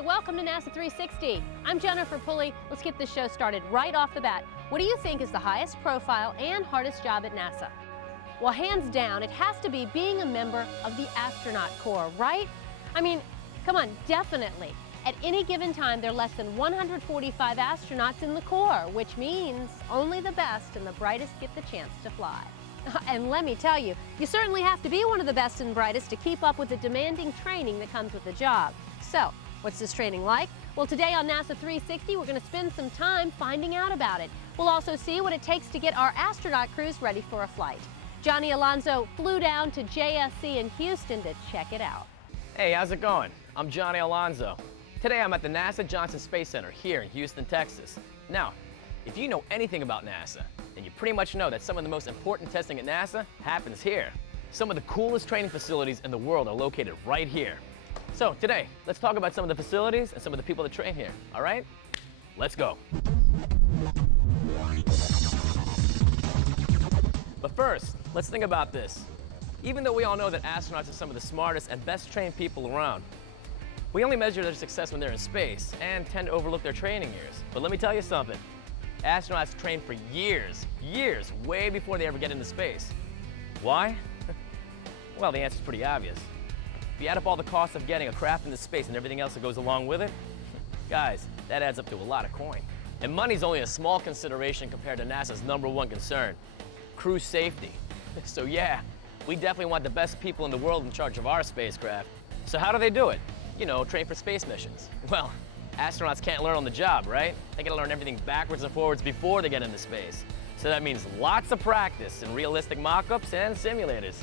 Hi, welcome to NASA 360. I'm Jennifer Pulley. Let's get this show started right off the bat. What do you think is the highest profile and hardest job at NASA? Well, hands down, it has to be being a member of the astronaut corps, right? I mean, come on, definitely. At any given time, there are less than 145 astronauts in the corps, which means only the best and the brightest get the chance to fly. And let me tell you, you certainly have to be one of the best and brightest to keep up with the demanding training that comes with the job. So, what's this training like? Well, today on NASA 360, we're going to spend some time finding out about it. We'll also see what it takes to get our astronaut crews ready for a flight. Johnny Alonso flew down to JSC in Houston to check it out. Hey, how's it going? I'm Johnny Alonso. Today I'm at the NASA Johnson Space Center here in Houston, Texas. Now, if you know anything about NASA, then you pretty much know that some of the most important testing at NASA happens here. Some of the coolest training facilities in the world are located right here. So today, let's talk about some of the facilities and some of the people that train here, all right? Let's go. But first, let's think about this. Even though we all know that astronauts are some of the smartest and best trained people around, we only measure their success when they're in space and tend to overlook their training years. But let me tell you something. Astronauts train for years, way before they ever get into space. Why? Well, the answer's pretty obvious. If you add up all the costs of getting a craft into space and everything else that goes along with it, guys, that adds up to a lot of coin. And money's only a small consideration compared to NASA's #1 concern, crew safety. So yeah, we definitely want the best people in the world in charge of our spacecraft. So how do they do it? You know, train for space missions. Well, astronauts can't learn on the job, right? They gotta learn everything backwards and forwards before they get into space. So that means lots of practice and realistic mock-ups and simulators.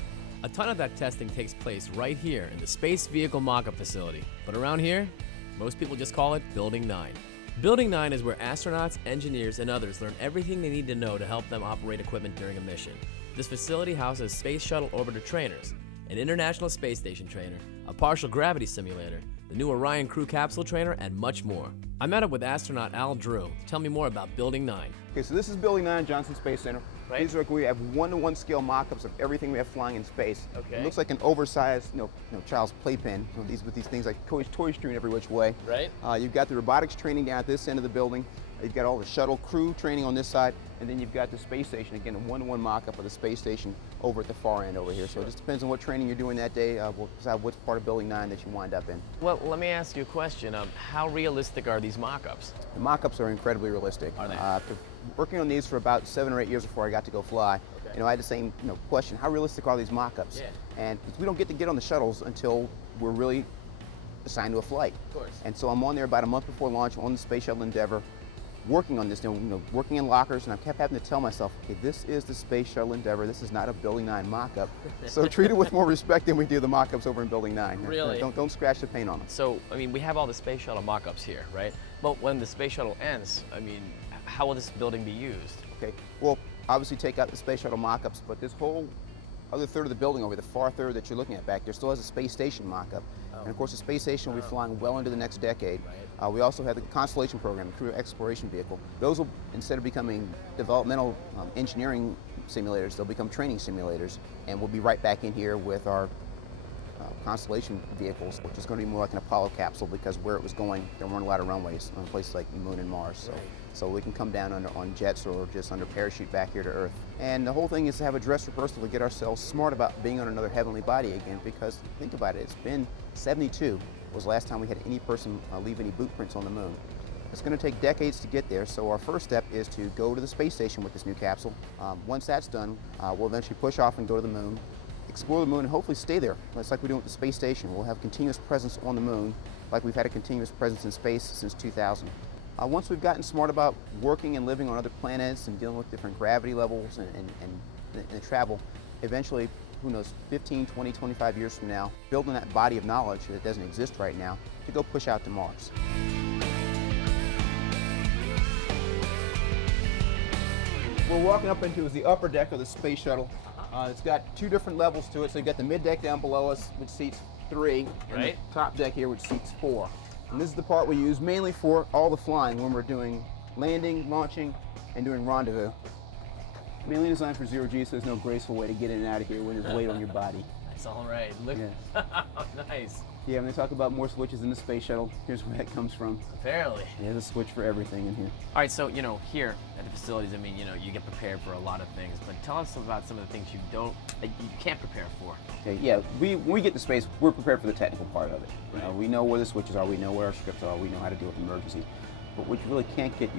A ton of that testing takes place right here in the Space Vehicle Mock-up Facility. But around here, most people just call it Building 9. Building 9 is where astronauts, engineers, and others learn everything they need to know to help them operate equipment during a mission. This facility houses Space Shuttle Orbiter trainers, an International Space Station trainer, a partial gravity simulator, the new Orion Crew Capsule trainer, and much more. I met up with astronaut Al Drew to tell me more about Building 9. Okay, so this is Building 9, Johnson Space Center. Right. These are we have 1-to-1 scale mock-ups of everything we have flying in space. Okay. It looks like an oversized, child's playpen. With these things like toys strewn every which way. Right. You've got the robotics training down at this end of the building. You've got all the shuttle crew training on this side, and then you've got the space station. Again, a 1-to-1 mock-up of the space station over at the far end over here. So it just depends on what training you're doing that day. We'll decide which part of Building 9 that you wind up in. Well, let me ask you a question. How realistic are these mock-ups? The mock-ups are incredibly realistic. Are they? After working on these for about 7 or 8 years before I got to go fly, Okay. I had the same question: how realistic are these mock-ups? Yeah. And we don't get to get on the shuttles until we're really assigned to a flight. Of course. And so I'm on there about a month before launch on the Space Shuttle Endeavour, working on this, working in lockers, and I kept having to tell myself, okay, this is the Space Shuttle Endeavour. This is not a Building 9 mock-up. So treat it with more respect than we do the mock-ups over in Building 9. Really? Don't scratch the paint on them. So, we have all the space shuttle mock-ups here, right? But when the space shuttle ends, how will this building be used? Okay, well, obviously take out the space shuttle mock-ups, but this whole other third of the building over the far third that you're looking at back there still has a space station mock-up. And of course the space station will be flying well into the next decade. Right. We also have the Constellation program, the Crew Exploration Vehicle. Those will, instead of becoming developmental engineering simulators, they'll become training simulators, and we'll be right back in here with our Constellation vehicles, which is going to be more like an Apollo capsule, because where it was going, there weren't a lot of runways on places like the Moon and Mars. So we can come down on jets or just under parachute back here to Earth. And the whole thing is to have a dress rehearsal to get ourselves smart about being on another heavenly body again, because think about it, it's been 72 was the last time we had any person leave any boot prints on the moon. It's going to take decades to get there, so our first step is to go to the space station with this new capsule. Once that's done, we'll eventually push off and go to the moon, explore the moon, and hopefully stay there. It's like we do with the space station. We'll have continuous presence on the moon, like we've had a continuous presence in space since 2000. Once we've gotten smart about working and living on other planets and dealing with different gravity levels and travel, eventually, who knows, 15, 20, 25 years from now, building that body of knowledge that doesn't exist right now to go push out to Mars. We're walking up into is the upper deck of the space shuttle. It's got 2 different levels to it. So you've got the mid deck down below us, which seats 3, and Right. the top deck here, which seats 4. And this is the part we use mainly for all the flying when we're doing landing, launching, and doing rendezvous. Mainly designed for zero-G, so there's no graceful way to get in and out of here when there's weight on your body. That's all right. Look, Yeah. nice. Yeah, when they talk about more switches in the space shuttle, here's where that comes from. Apparently. There's a switch for everything in here. All right, so, here at the facilities, I mean, you get prepared for a lot of things, but tell us about some of the things that you can't prepare for. Okay, yeah, when we get to space, we're prepared for the technical part of it. We know where the switches are, we know where our scripts are, we know how to deal with emergencies. But what you really can't get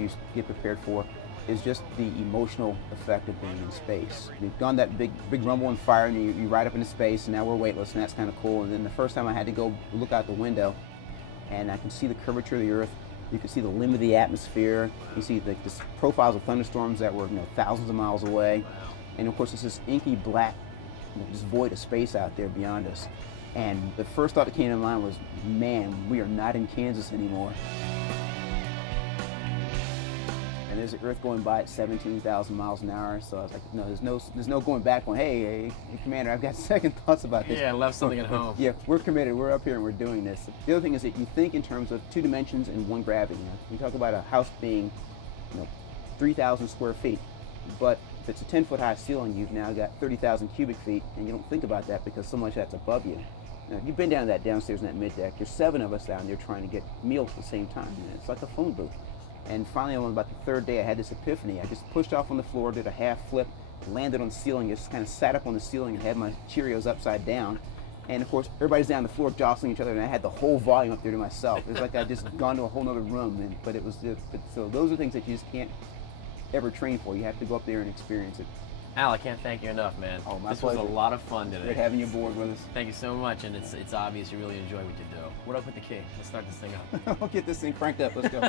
prepared for is just the emotional effect of being in space. We've done that big rumble and fire, and you ride up into space, and now we're weightless, and that's kind of cool. And then the first time I had to go look out the window, and I can see the curvature of the Earth. You can see the limit of the atmosphere. You see the profiles of thunderstorms that were thousands of miles away, and of course it's this inky black, this void of space out there beyond us. And the first thought that came to mind was, man, we are not in Kansas anymore. And there's the Earth going by at 17,000 miles an hour. So I was like, no, there's no going back going, hey, Commander, I've got second thoughts about this. Yeah, I left something at home. Yeah, we're committed. We're up here and we're doing this. The other thing is that you think in terms of 2 dimensions and 1 gravity. We talk about a house being 3,000 square feet, but if it's a 10-foot high ceiling, you've now got 30,000 cubic feet, and you don't think about that because so much that's above you. Now, you've been down to that downstairs in that mid-deck. There's 7 of us down there trying to get meals at the same time. It's like a phone booth. And finally, on about the 3rd day, I had this epiphany. I just pushed off on the floor, did a half flip, landed on the ceiling, just kind of sat up on the ceiling and had my Cheerios upside down. And of course, everybody's down the floor jostling each other, and I had the whole volume up there to myself. It was like I'd just gone to a whole other room. So those are things that you just can't ever train for. You have to go up there and experience it. Al, I can't thank you enough, man. Oh, my this pleasure. was a lot of fun today. Great having you aboard with us. Thank you so much, and it's obvious you really enjoy what you do. What up with the key? Let's start this thing up. We'll get this thing cranked up. Let's go.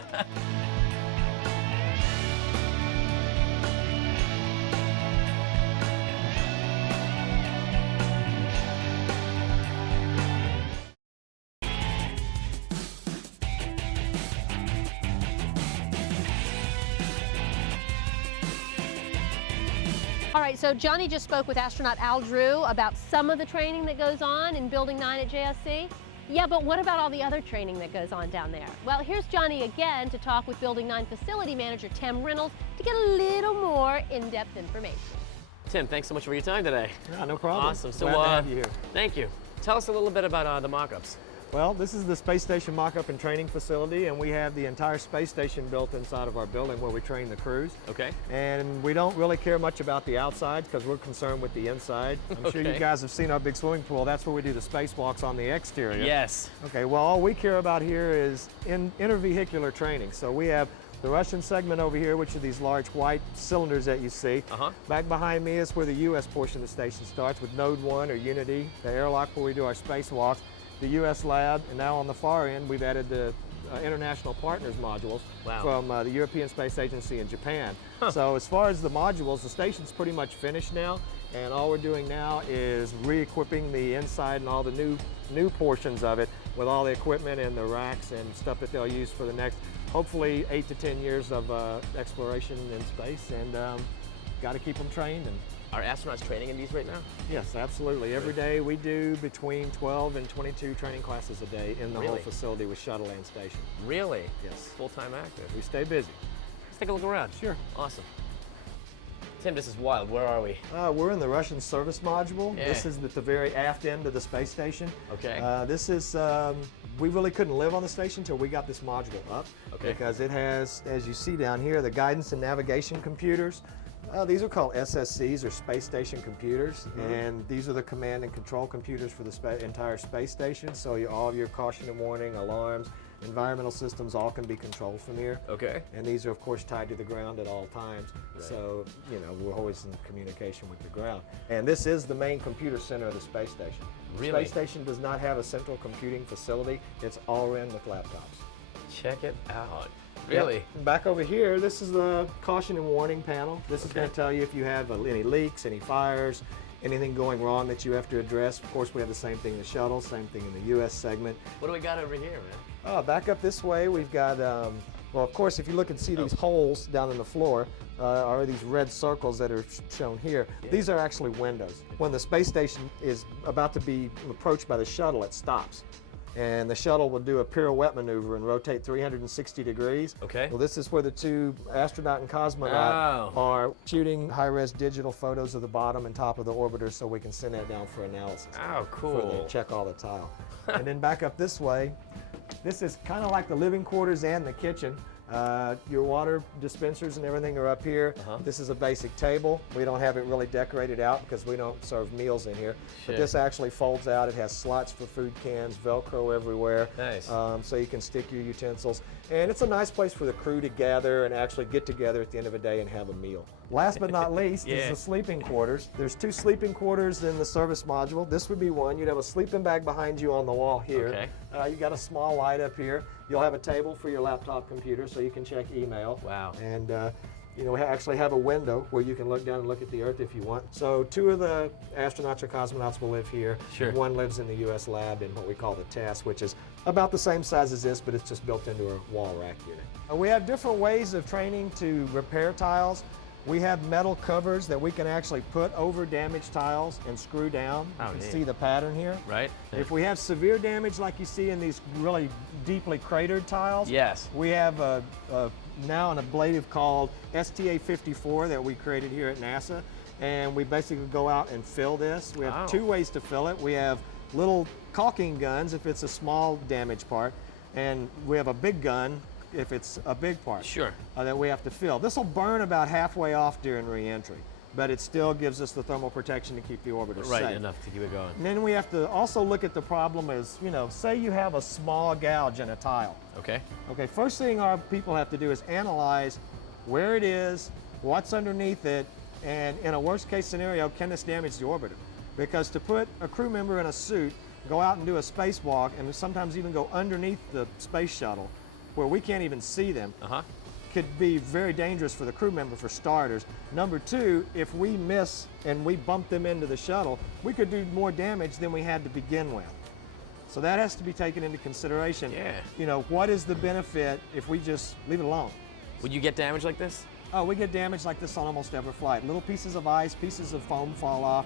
All right, so Johnny just spoke with astronaut Al Drew about some of the training that goes on in Building 9 at JSC. Yeah, but what about all the other training that goes on down there? Well, here's Johnny again to talk with Building 9 Facility Manager Tim Reynolds to get a little more in-depth information. Tim, thanks so much for your time today. Yeah, no problem. Awesome. So, Glad to have you here. Thank you. Tell us a little bit about the mock-ups. Well, this is the space station mock-up and training facility, and we have the entire space station built inside of our building where we train the crews. Okay. And we don't really care much about the outside because we're concerned with the inside. I'm sure you guys have seen our big swimming pool. That's where we do the spacewalks on the exterior. Yes. Okay, well, all we care about here is intervehicular training. So we have the Russian segment over here, which are these large white cylinders that you see. Back behind me is where the U.S. portion of the station starts with Node 1 or Unity, the airlock where we do our spacewalks, the U.S. lab, and now on the far end we've added the international partners modules from the European Space Agency and Japan. So as far as the modules, the station's pretty much finished now, and all we're doing now is re-equipping the inside and all the new portions of it with all the equipment and the racks and stuff that they'll use for the next, hopefully 8 to 10 years of exploration in space, and got to keep them trained. And are astronauts training in these right now? yes, absolutely. Every day we do between 12 and 22 training classes a day in the whole facility with shuttle and station. Really? Yes. Full-time active. We stay busy. Let's take a look around. Sure. Awesome. Tim, this is wild. Where are we? We're in the Russian service module. Yeah. This is at the very aft end of the space station. Okay. This is, we really couldn't live on the station until we got this module up. Okay. Because it has, as you see down here, the guidance and navigation computers. These are called SSCs, or space station computers, and these are the command and control computers for the entire space station. So all of your caution and warning, alarms, environmental systems all can be controlled from here. Okay. And these are of course tied to the ground at all times. Right. So, we're always in communication with the ground. And this is the main computer center of the space station. Really? The space station does not have a central computing facility. It's all in with laptops. Check it out. Really? Yep. Back over here, this is the caution and warning panel. This is going to tell you if you have any leaks, any fires, anything going wrong that you have to address. Of course, we have the same thing in the shuttle, same thing in the U.S. segment. What do we got over here, man? Back up this way, we've got, well, of course, if you look and see these holes down in the floor, are these red circles that are shown here. Yeah. These are actually windows. When the space station is about to be approached by the shuttle, it stops. and the shuttle will do a pirouette maneuver and rotate 360 degrees. Okay. Well, this is where the two astronaut and cosmonaut Oh. are shooting high-res digital photos of the bottom and top of the orbiter so we can send that down for analysis. Oh, For the cool. check all the tile. And then back up this way, this is kind of like the living quarters and the kitchen. Your water dispensers and everything are up here. This is a basic table. We don't have it really decorated out because we don't serve meals in here. Sure. But this actually folds out. It has slots for food cans, Velcro everywhere. Nice. So you can stick your utensils. And it's a nice place for the crew to gather and actually get together at the end of the day and have a meal. Last but not least is Yeah. the sleeping quarters. There's 2 sleeping quarters in the service module. This would be one. You'd have a sleeping bag behind you on the wall here. Okay. You got a small light up here. You'll have a table for your laptop computer so you can check email. Wow. And you know, we actually have a window where you can look down and look at the Earth if you want. So 2 of the astronauts or cosmonauts will live here. Sure. One lives in the U.S. lab in what we call the TAS, which is about the same size as this, but it's just built into a wall rack unit. We have different ways of training to repair tiles. We have metal covers that we can actually put over damaged tiles and screw down. Oh, You can neat. see the pattern here. Right? If we have severe damage like you see in these really deeply cratered tiles, Yes. we have now an ablative called STA54 that we created here at NASA, and we basically go out and fill this. We have Wow. 2 ways to fill it. We have little caulking guns if it's a small damaged part, and we have a big gun if it's a big part. Sure. That we have to fill. This will burn about halfway off during re-entry, but it still gives us the thermal protection to keep the orbiter Right, safe. enough to keep it going. And then we have to also look at the problem as, you know, say you have a small gouge in a tile. Okay. Okay, first thing our people have to do is analyze where it is, what's underneath it, and in a worst case scenario, can this damage the orbiter? Because to put a crew member in a suit, go out and do a spacewalk, and sometimes even go underneath the space shuttle, where we can't even see them, could be very dangerous for the crew member, for starters. Number 2, if we miss and we bump them into the shuttle, we could do more damage than we had to begin with. So that has to be taken into consideration. Yeah. You know, what is the benefit if we just leave it alone? Would you get damage like this? Oh, we get damage like this on almost every flight. Little pieces of ice, pieces of foam fall off,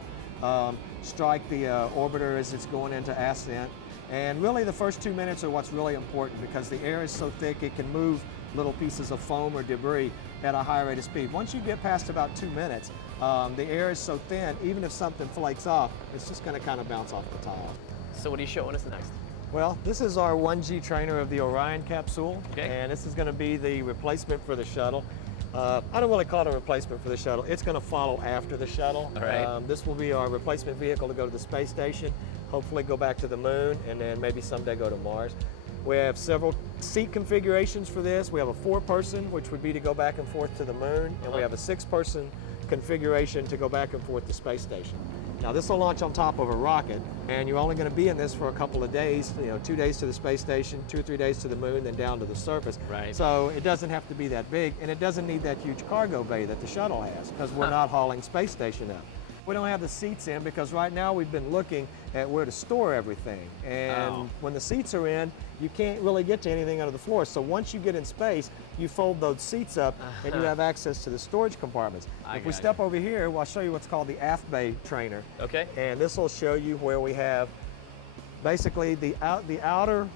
strike the orbiter as it's going into ascent. And really the first 2 minutes are what's really important because the air is so thick it can move little pieces of foam or debris at a high rate of speed. Once you get past about 2 minutes, the air is so thin, even if something flakes off, it's just going to kind of bounce off the tile. So what are you showing us next? Well, this is our 1G trainer of the Orion capsule, Okay. and this is going to be the replacement for the shuttle. I don't want to call it a replacement for the shuttle. It's going to follow after the shuttle. All right. This will be our replacement vehicle to go to the space station, hopefully go back to the moon, and then maybe someday go to Mars. We have several seat configurations for this. We have a 4-person, which would be to go back and forth to the moon, and we have a 6-person configuration to go back and forth to space station. Now this will launch on top of a rocket, and you're only going to be in this for a couple of days, you know, 2 days to the space station, 2 or 3 days to the moon, then down to the surface. Right. So it doesn't have to be that big, and it doesn't need that huge cargo bay that the shuttle has, because we're not hauling space station up. We don't have the seats in because right now we've been looking at where to store everything. And when the seats are in, you can't really get to anything under the floor. So once you get in space, you fold those seats up and you have access to the storage compartments. If we step over here, well, I'll show you what's called the aft bay trainer. Okay. And this will show you where we have basically the outer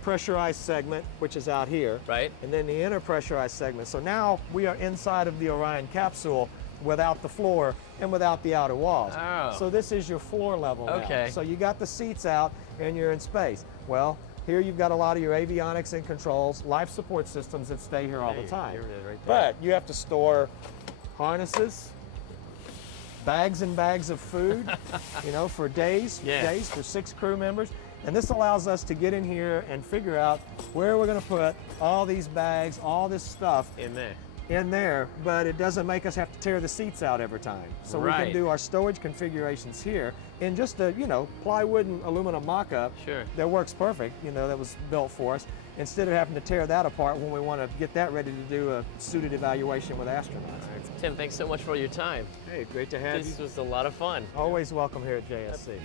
pressurized segment, which is out here. Right. And then the inner pressurized segment. So now we are inside of the Orion capsule without the floor and without the outer walls. Oh. So this is your floor level now. Okay. So you got the seats out and you're in space. Well, here you've got a lot of your avionics and controls, life support systems that stay here all the time. Here it is right there. But you have to store harnesses, bags and bags of food, you know, for days, for 6 crew members. And this allows us to get in here and figure out where we're going to put all these bags, all this stuff In there. but it doesn't make us have to tear the seats out every time. So we can Right. do our storage configurations here in just a, you know, plywood and aluminum mock-up Sure. that works perfect, you know, that was built for us, instead of having to tear that apart when we want to get that ready to do a suited evaluation with astronauts. Tim, thanks so much for your time. Hey, great to have This you. was a lot of fun. Always welcome here at JSC.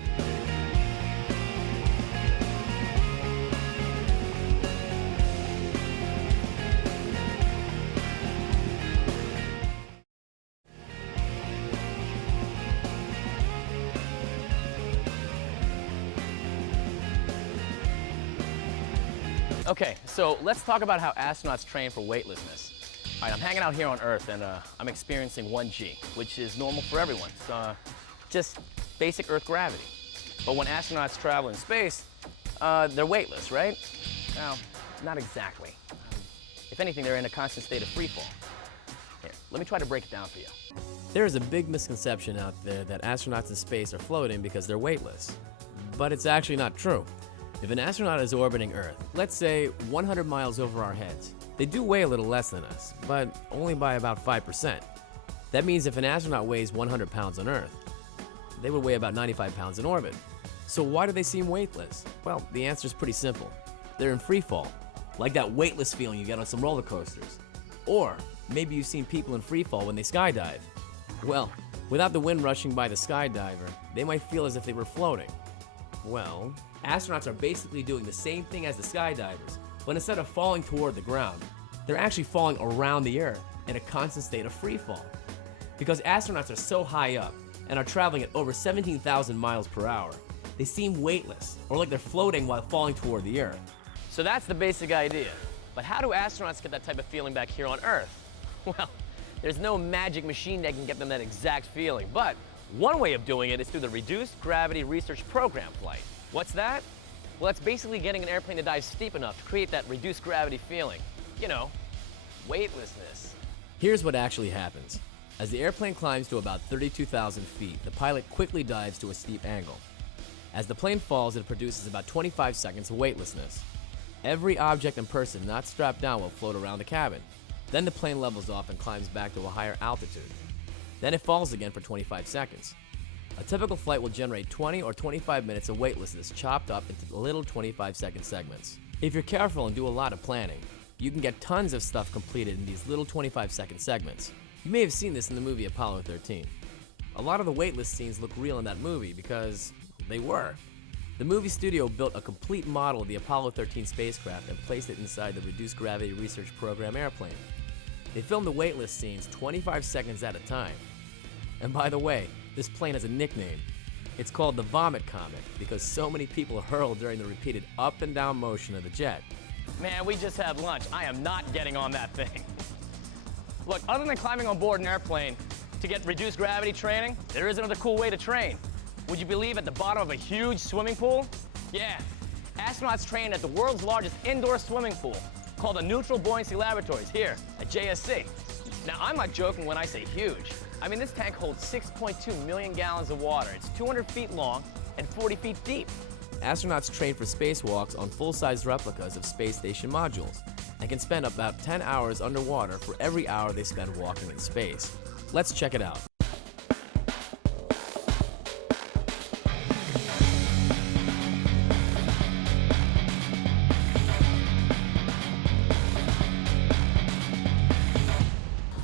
Okay, so let's talk about how astronauts train for weightlessness. All right, I'm hanging out here on Earth and I'm experiencing 1G, which is normal for everyone. It's just basic Earth gravity. But when astronauts travel in space, they're weightless, right? Well, not exactly. If anything, they're in a constant state of free fall. Here, let me try to break it down for you. There is a big misconception out there that astronauts in space are floating because they're weightless. But it's actually not true. If an astronaut is orbiting Earth, let's say 100 miles over our heads, they do weigh a little less than us, but only by about 5%. That means if an astronaut weighs 100 pounds on Earth, they would weigh about 95 pounds in orbit. So why do they seem weightless? Well, the answer is pretty simple. They're in free fall, like that weightless feeling you get on some roller coasters. Or maybe you've seen people in free fall when they skydive. Well, without the wind rushing by the skydiver, they might feel as if they were floating. Well, astronauts are basically doing the same thing as the skydivers, but instead of falling toward the ground, they're actually falling around the Earth in a constant state of free fall. Because astronauts are so high up and are traveling at over 17,000 miles per hour, they seem weightless, or like they're floating while falling toward the Earth. So that's the basic idea. But how do astronauts get that type of feeling back here on Earth? Well, there's no magic machine that can get them that exact feeling, but one way of doing it is through the Reduced Gravity Research Program flight. What's that? Well, that's basically getting an airplane to dive steep enough to create that reduced gravity feeling. You know, weightlessness. Here's what actually happens. As the airplane climbs to about 32,000 feet, the pilot quickly dives to a steep angle. As the plane falls, it produces about 25 seconds of weightlessness. Every object and person not strapped down will float around the cabin. Then the plane levels off and climbs back to a higher altitude. Then it falls again for 25 seconds. A typical flight will generate 20 or 25 minutes of weightlessness chopped up into little 25-second segments. If you're careful and do a lot of planning, you can get tons of stuff completed in these little 25-second segments. You may have seen this in the movie Apollo 13. A lot of the weightless scenes look real in that movie because they were. The movie studio built a complete model of the Apollo 13 spacecraft and placed it inside the Reduced Gravity Research Program airplane. They filmed the weightless scenes 25 seconds at a time. And by the way, this plane has a nickname. It's called the Vomit Comet because so many people hurled during the repeated up and down motion of the jet. Man, we just had lunch. I am not getting on that thing. Look, other than climbing on board an airplane to get reduced gravity training, there is another cool way to train. Would you believe at the bottom of a huge swimming pool? Yeah, astronauts train at the world's largest indoor swimming pool called the Neutral Buoyancy Laboratories here at JSC. Now, I'm not joking when I say huge. I mean, this tank holds 6.2 million gallons of water. It's 200 feet long and 40 feet deep. Astronauts train for spacewalks on full-size replicas of space station modules and can spend about 10 hours underwater for every hour they spend walking in space. Let's check it out.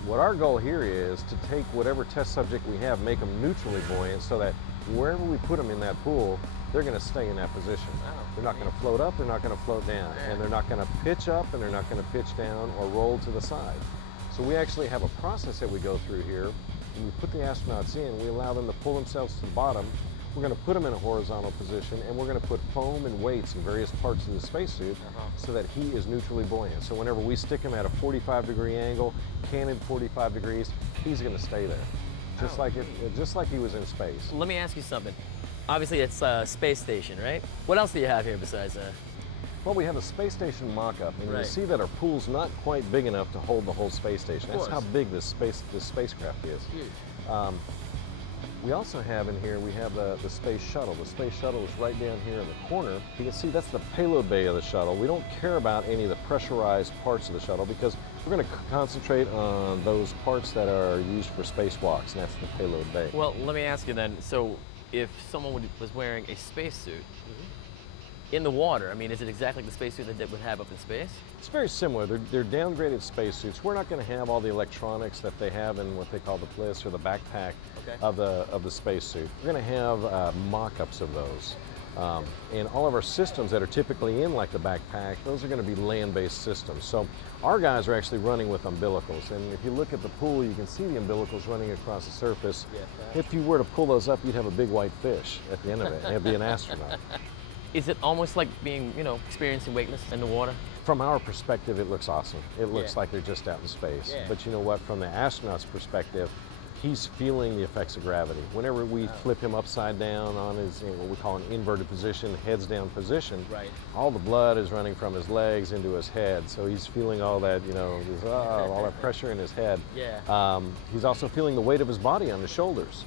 What our goal here is to take whatever test subject we have, make them neutrally buoyant so that wherever we put them in that pool, they're going to stay in that position. They're not going to float up, they're not going to float down, and they're not going to pitch up and they're not going to pitch down or roll to the side. So we actually have a process that we go through here. When we put the astronauts in, we allow them to pull themselves to the bottom. We're going to put them in a horizontal position, and we're going to put foam and weights in various parts of the spacesuit so that he is neutrally buoyant. So whenever we stick him at a 45-degree angle, canted 45 degrees, he's going to stay there, just like he was in space. Let me ask you something. Obviously, it's a space station, right? What else do you have here besides that? Well, we have a space station mock-up, and Right. you see that our pool's not quite big enough to hold the whole space station. That's how big this spacecraft is. Huge. We also have in here, we have the space shuttle. The space shuttle is right down here in the corner. You can see that's the payload bay of the shuttle. We don't care about any of the pressurized parts of the shuttle because we're going to concentrate on those parts that are used for spacewalks, and that's the payload bay. Well, let me ask you then, so if someone was wearing a spacesuit in the water, I mean, is it exactly like the spacesuit that they would have up in space? It's very similar. They're downgraded spacesuits. We're not going to have all the electronics that they have in what they call the bliss or the backpack of the spacesuit. We're going to have mock-ups of those. And all of our systems that are typically in like the backpack, those are going to be land-based systems. So our guys are actually running with umbilicals. And if you look at the pool, you can see the umbilicals running across the surface. If you were to pull those up, you'd have a big white fish at the end of it, and it'd be an astronaut. Is it almost like being, experiencing weightlessness in the water? From our perspective, it looks awesome. It looks like they're just out in space. Yeah. But you know what? From the astronaut's perspective, he's feeling the effects of gravity. Whenever we flip him upside down on his, what we call an inverted position, heads down position, all the blood is running from his legs into his head. So he's feeling all that, all that pressure in his head. He's also feeling the weight of his body on his shoulders.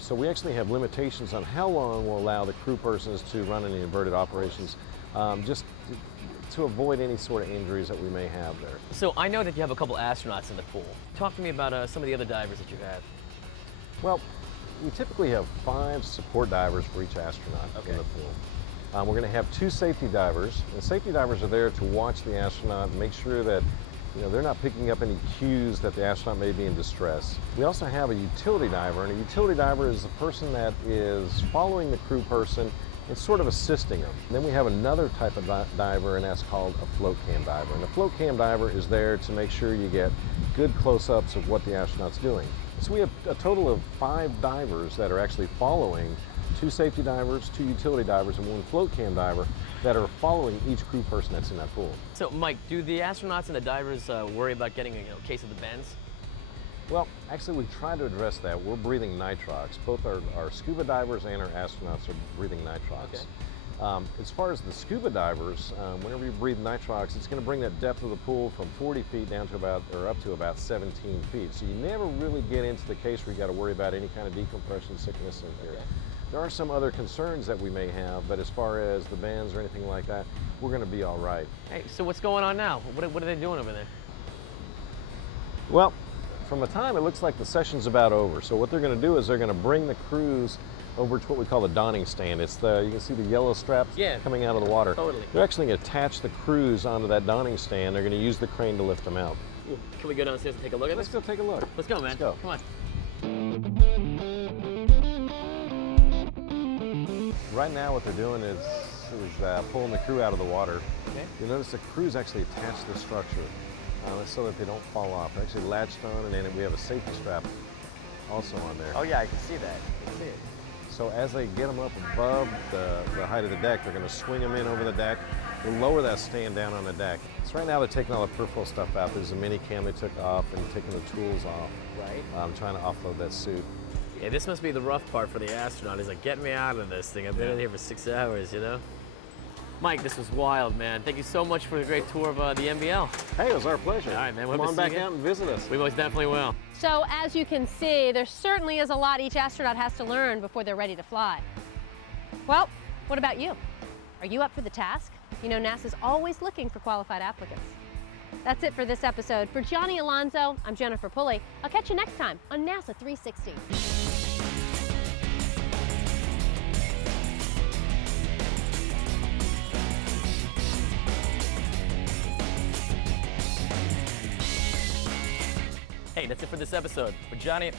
So we actually have limitations on how long we'll allow the crew persons to run any inverted operations, just to avoid any sort of injuries that we may have there. So I know that you have a couple astronauts in the pool. Talk to me about some of the other divers that you have. Well, we typically have 5 support divers for each astronaut in the pool. We're going to have 2 safety divers, and safety divers are there to watch the astronaut and make sure that they're not picking up any cues that the astronaut may be in distress. We also have a utility diver, and a utility diver is the person that is following the crew person and sort of assisting them. And then we have another type of diver, and that's called a float cam diver. And the float cam diver is there to make sure you get good close-ups of what the astronaut's doing. So we have a total of 5 divers that are actually following, 2 safety divers, 2 utility divers, and 1 float cam diver that are following each crew person that's in that pool. So Mike, do the astronauts and the divers worry about getting a case of the bends? Well, actually, we try to address that. We're breathing nitrox. Both our scuba divers and our astronauts are breathing nitrox. As far as the scuba divers, whenever you breathe nitrox, it's going to bring that depth of the pool from 40 feet down to up to about 17 feet. So you never really get into the case where you got to worry about any kind of decompression sickness in here. There are some other concerns that we may have, but as far as the bends or anything like that, we're going to be all right. Hey, so what's going on now? What are they doing over there? Well, from the time it looks like the session's about over. So what they're going to do is they're going to bring the crews over to what we call the donning stand. It's you can see the yellow straps coming out of the water. Totally. They're actually going to attach the crews onto that donning stand. They're going to use the crane to lift them out. Ooh, can we go downstairs and take a look at this? Let's go take a look. Let's go, man. Let's go. Come on. Right now what they're doing is pulling the crew out of the water. Okay. You'll notice the crew's actually attached to the structure so that they don't fall off. They're actually latched on, and then we have a safety strap also on there. Oh yeah, I can see that. I can see it. So as they get them up above the height of the deck, they're going to swing them in over the deck. They'll lower that stand down on the deck. So right now they're taking all the peripheral stuff out. There's a mini cam they took off and taking the tools off. Right. Trying to offload that suit. Yeah, this must be the rough part for the astronaut. Is like, get me out of this thing. I've been in here for 6 hours, Mike, this was wild, man. Thank you so much for the great tour of the NBL. Hey, it was our pleasure. All right, man. Come on back out and visit us. We most definitely will. So as you can see, there certainly is a lot each astronaut has to learn before they're ready to fly. Well, what about you? Are you up for the task? NASA's always looking for qualified applicants. That's it for this episode. For Johnny Alonso, I'm Jennifer Pulley. I'll catch you next time on NASA 360. Hey, that's it for this episode. For Johnny.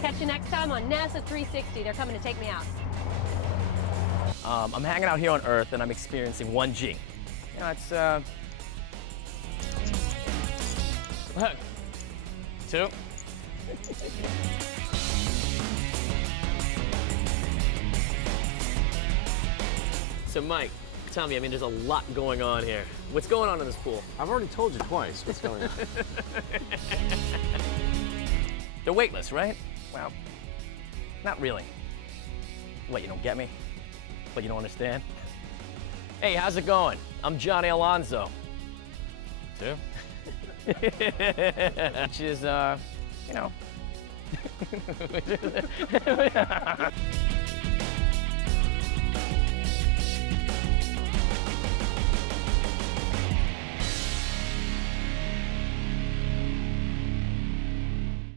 Catch you next time on NASA 360. They're coming to take me out. I'm hanging out here on Earth and I'm experiencing 1G. It's 2. So Mike, tell me, there's a lot going on here. What's going on in this pool? I've already told you twice what's going on. They're weightless, right? Well, not really. What, you don't get me? What, you don't understand? Hey, how's it going? I'm Johnny Alonso. 2? Which is,